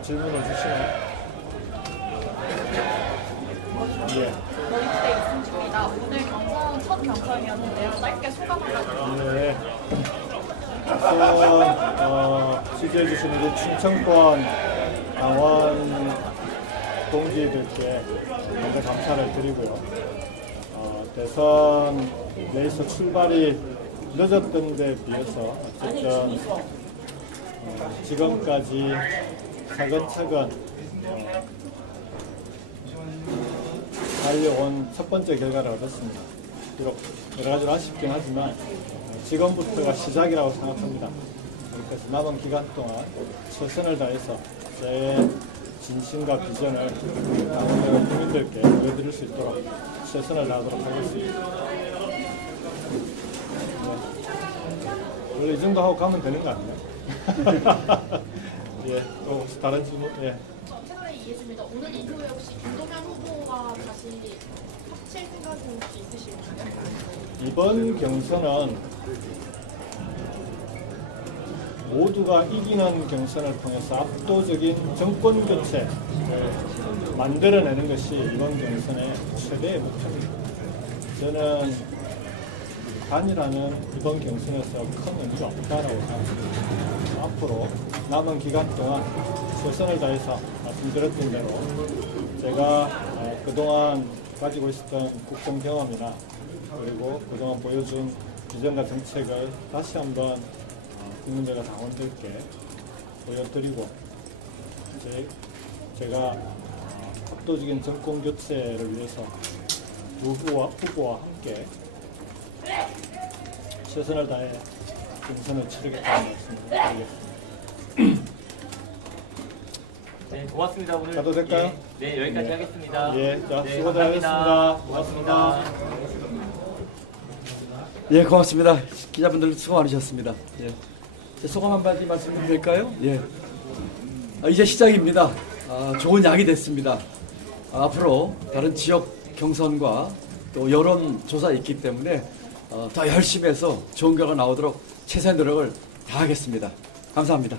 뭐 질문을 주시나요? 예. 머리부대 이승 중이다. 오늘 경선 첫 경선이었는데요. 짧게 소감 한마디. 네. 우선 어, 취재해 주신 우리 충청권 당원 동지들께 먼저 감사를 드리고요. 어, 대선 레이스 출발이 늦었던 데 비해서 어쨌든 어, 지금까지 차근차근 어, 달려온 첫 번째 결과를 얻었습니다. 비록 여러 가지로 아쉽긴 하지만 어, 지금부터가 시작이라고 생각합니다. 그래서 남은 기간 동안 최선을 다해서 제 진심과 비전을 당원과 국민들께 보여드릴 수 있도록 최선을 다하도록 하겠습니다. 네. 원래 이 정도 하고 가면 되는 거 아니에요? 예, 또 혹시 다른 질문? 예. 저 최근에 이해집니다. 오늘 이후에 혹시 김동연 후보와 다시 합칠 생각은 혹시 있으실까요? 이번 경선은 모두가 이기는 경선을 통해서 압도적인 정권 교체를 만들어내는 것이 이번 경선의 최대의 목표입니다. 저는 단일화는 이번 경선에서 큰 의미가 없다라고 생각합니다. 앞으로 남은 기간 동안 최선을 다해서 말씀드렸던 대로 제가 어, 그동안 가지고 있었던 국정 경험이나 그리고 그동안 보여준 비전과 정책을 다시 한번 어, 국민들과 당원들께 보여드리고 제, 제가 어, 압도적인 정권 교체를 위해서 후보와, 후보와 함께 최선을 다해 경선을 치르겠다는 말씀을 드리겠습니다. 네, 고맙습니다. 오늘 가도 될까요? 예, 네, 여기까지 네. 하겠습니다. 예, 자, 네, 수고들 하셨습니다. 고맙습니다. 예, 고맙습니다. 기자분들 수고 많으셨습니다. 예. 제 소감 한마디 말씀드릴까요? 예. 아, 이제 시작입니다. 아, 좋은 양이 됐습니다. 아, 앞으로 다른 지역 경선과 또 여론 조사 있기 때문에 어, 더 열심히 해서 좋은 결과 나오도록 최선의 노력을 다하겠습니다. 감사합니다.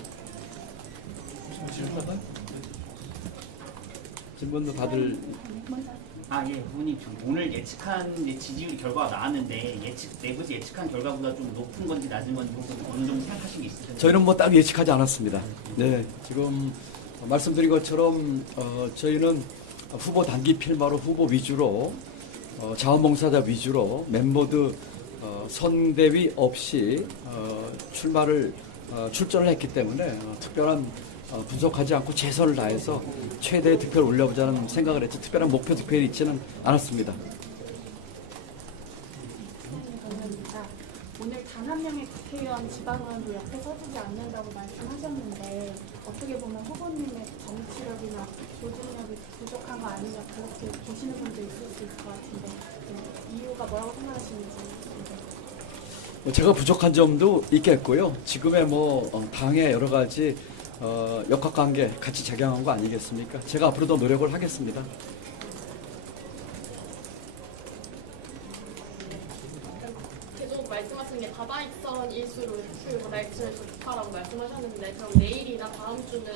질문도 다들 아, 예, 부모님, 좀 오늘 예측한 이제 지지율 결과가 나왔는데 예측 내부에서 예측한 결과보다 좀 높은 건지 낮은 건지 혹은 어느 정도 생각하신 게 있으세요? 저희는 뭐딱 예측하지 않았습니다. 네, 지금 말씀드린 것처럼 어, 저희는 후보 단기 필마로 후보 위주로 어, 자원봉사자 위주로 멤버드 어, 선대위 없이 어, 출마를 어, 출전을 했기 때문에 어, 특별한 어, 분석하지 않고 최선을 다해서 최대의 득표를 올려보자는 생각을 했지 특별한 목표 득표에 있지는 않았습니다. 오늘 단 한 명의 국회의원 지방의원도 옆에 서주지 않는다고 말씀하셨는데 어떻게 보면 후보님의 정치력이나 조직력이 부족한 거 아니냐 그렇게 보시는 분도 있을 수 있을 것 같은데 그 이유가 뭐라고 생각하시는지 네. 뭐 제가 부족한 점도 있겠고요. 지금의 뭐 어, 당의 여러 가지 어, 역학관계 같이 작용한 거 아니겠습니까? 제가 앞으로도 노력을 하겠습니다. 계속 말씀하신 게 다다익선 일수로 투표율과 날치에서 좋다라고 말씀하셨는데 그럼 내일이나 다음 주는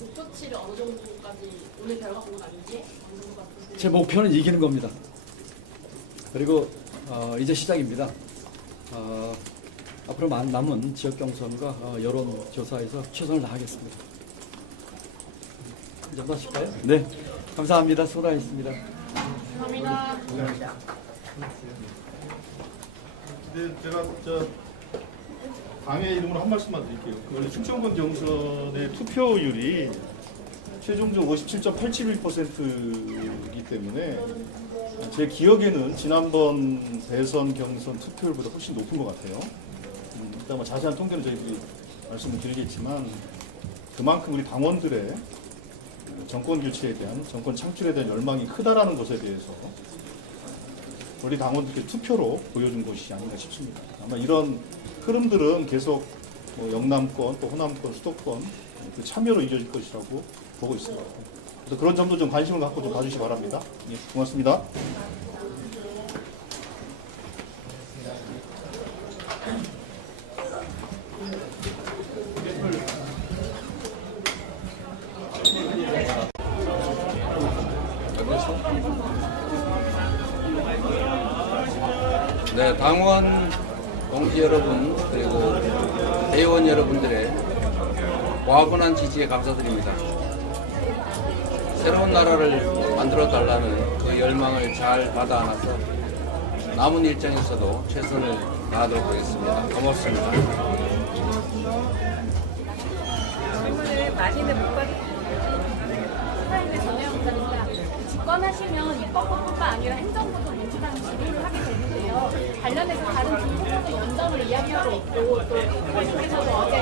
목표치를 어느 정도까지 오늘 결과 보고 어느 정도가 제 목표는 이기는 겁니다. 그리고 어, 이제 시작입니다. 어, 앞으로 만- 남은 지역 경선과 어, 여론 조사에서 최선을 다하겠습니다. 이 정도 하실까요? 네, 감사합니다. 수고하셨습니다. 감사합니다. 근데 제가 저 당의 이름으로 한 말씀만 드릴게요. 그 원래 충청권 경선의 투표율이 최종적으로 57.871%이기 때문에 제 기억에는 지난번 대선 경선 투표율보다 훨씬 높은 것 같아요. 음, 일단 뭐 자세한 통계는 저희들이 말씀을 드리겠지만 그만큼 우리 당원들의 정권 교체에 대한 정권 창출에 대한 열망이 크다라는 것에 대해서 우리 당원들께 투표로 보여준 것이 아닌가 싶습니다. 아마 이런 흐름들은 계속 뭐 영남권, 또 호남권, 수도권 그 참여로 이어질 것이라고 보고 있습니다. 그래서 그런 점도 좀 관심을 갖고 좀 봐주시기 바랍니다. 예, 고맙습니다. 네, 당원 동지 여러분 그리고 회원 여러분들의 과분한 지지에 감사드립니다. 새로운 나라를 만들어 달라는 그 열망을 잘 받아 안아서 남은 일정에서도 최선을 다하도록 하겠습니다. 고맙습니다. 질문을 많이는 못 전혜영사입니다. 집권하시면 입법부뿐만 아니라 행정부도 민주당이 주도를 하게 되는데요. 관련해서 다른 중소부도 연정을 이야기하고 있고 또 교수님께서도 어제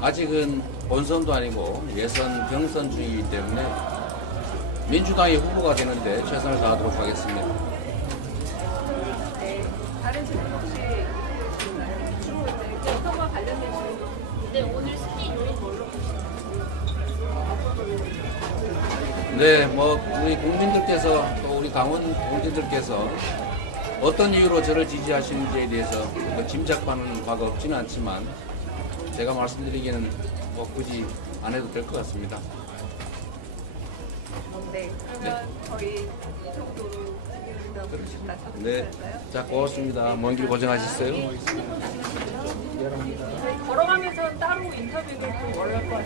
아직은 본선도 아니고 예선 경선 중이기 때문에 민주당이 후보가 되는데 최선을 다하도록 하겠습니다. 네, 뭐 우리 국민들께서 또 우리 당원 동지들께서 어떤 이유로 저를 지지하시는지에 대해서 뭐 짐작하는 바가 없지는 않지만 제가 말씀드리기는 뭐 굳이 안 해도 될 것 같습니다. 네, 그러면 저희 정도로 질문을 다 네, 자 고맙습니다. 먼 길 고생하셨어요. 걸어가면서 따로 인터뷰도 좀 어려울 것 같아요.